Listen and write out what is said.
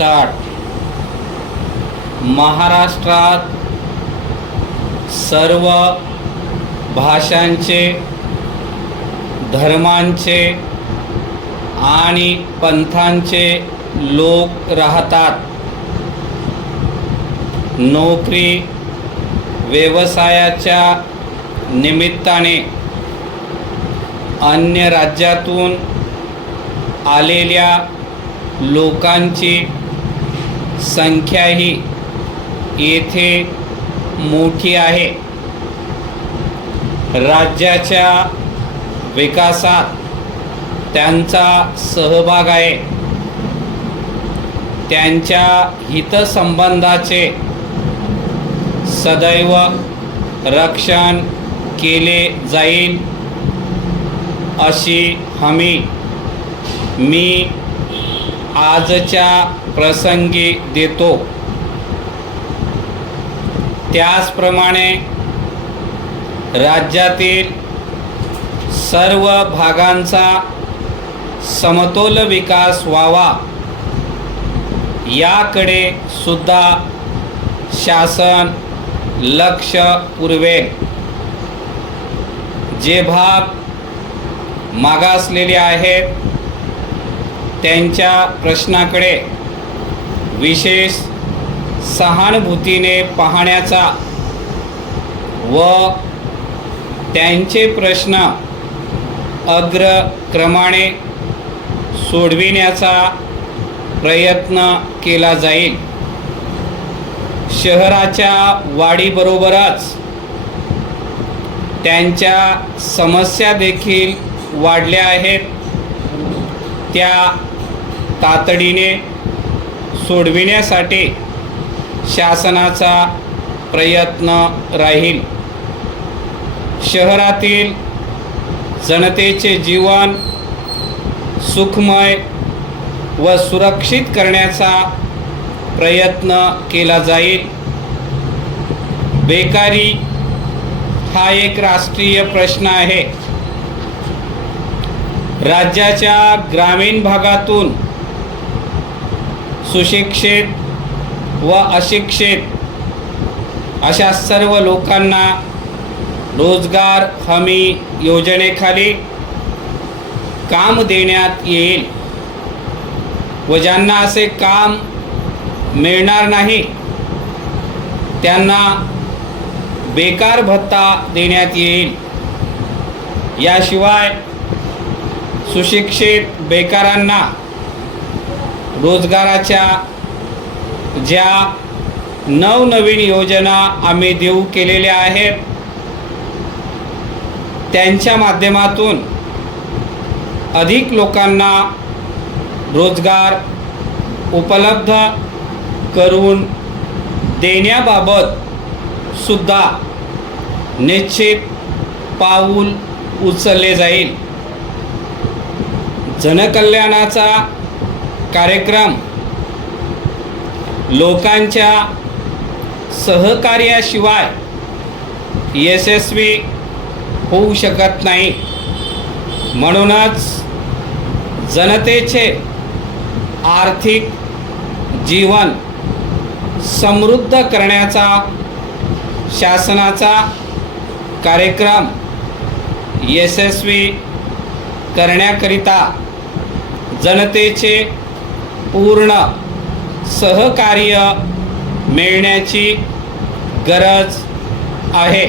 Start. महाराष्ट्रात सर्व भाषांचे, धर्मांचे आणि पंथांचे लोक राहतात. नोकरी व्यवसायाच्या निमित्ताने अन्य राज्यातून आलेल्या लोकांची संख्याही येथे मोठी आहे. राज्याच्या विकासात त्यांचा सहभाग आहे. त्यांच्या हितसंबंधाचे सदैव रक्षण केले जाईल अशी हमी मी आजच्या प्रसंगी देतो. त्याचप्रमाणे राज्यातील सर्व भागांचा समतोल विकास व्हावा याकडे सुद्धा शासन लक्ष पुरवेल. जे भाग मागासलेले आहेत त्यांच्या प्रश्नाकडे विशेष सहानुभूतीने पाहण्याचा व त्यांचे प्रश्न अग्रक्रमाने सोडविण्याचा प्रयत्न केला जाईल. शहराच्या वाढीबरोबरच त्यांच्या समस्या देखील वाढल्या आहेत. त्या तातडीने सोडविण्यासाठी शासनाचा प्रयत्न राहील. शहरातील जनतेचे जीवन सुखमय व सुरक्षित करण्याचा प्रयत्न केला जाईल. बेकारी हा एक राष्ट्रीय प्रश्न आहे. राज्याच्या ग्रामीण भागातून सुशिक्षित व अशिक्षित अशा सर्व लोकांना रोजगार हमी योजनेखाली काम देण्यात येईल व ज्यांना असे काम मिळणार नाही त्यांना बेकार भत्ता देण्यात येईल. याशिवाय सुशिक्षित बेकारांना रोजगाराच्या ज्या नवनवीन योजना आम्ही देऊ केलेल्या आहेत त्यांच्या माध्यमातून अधिक लोकांना रोजगार उपलब्ध करून देण्याबाबत सुद्धा निश्चित पाऊल उचलले जाईल. जनकल्याणाचा कार्यक्रम लोकांच्या सहकार्याशिवाय यशस्वी होऊ शकत नाही. म्हणूनच जनतेचे आर्थिक जीवन समृद्ध करण्याचा शासनाचा कार्यक्रम यशस्वी करण्याकरिता जनतेचे पूर्ण सहकार्य मिळण्याची गरज आहे.